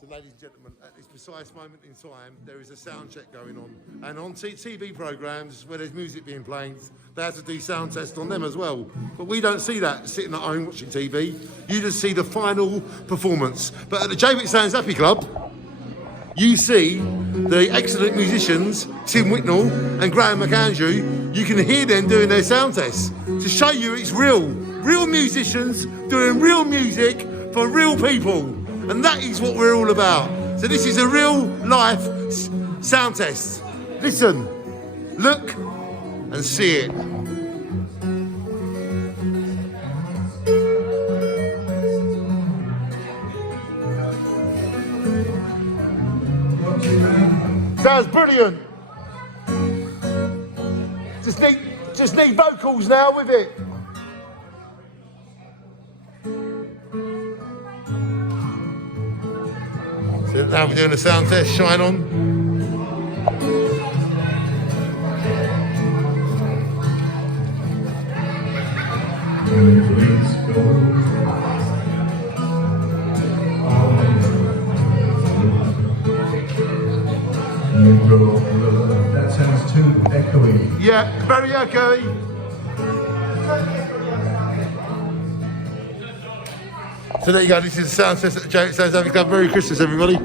So ladies and gentlemen, at this precise moment in time, there is a sound check going on. And on TV programmes where there's music being played, they have to do sound tests on them as well. But we don't see that sitting at home watching TV. You just see the final performance. But at the Jaywick Sounds Happy Club, you see the excellent musicians, Tim Whitnell and Graham McAndrew. You can hear them doing their sound tests to show you it's real. Real musicians doing real music for real people. And that is what we're all about. So this is a real life sound test. Listen, look and see it. Sounds brilliant. Just need vocals now with it. So now we're doing a sound test, shine on. That sounds too echoey. Yeah, very echoey. So there you go, this is the sound test at the Jaywick Sounds Happy Club. Merry Christmas, everybody.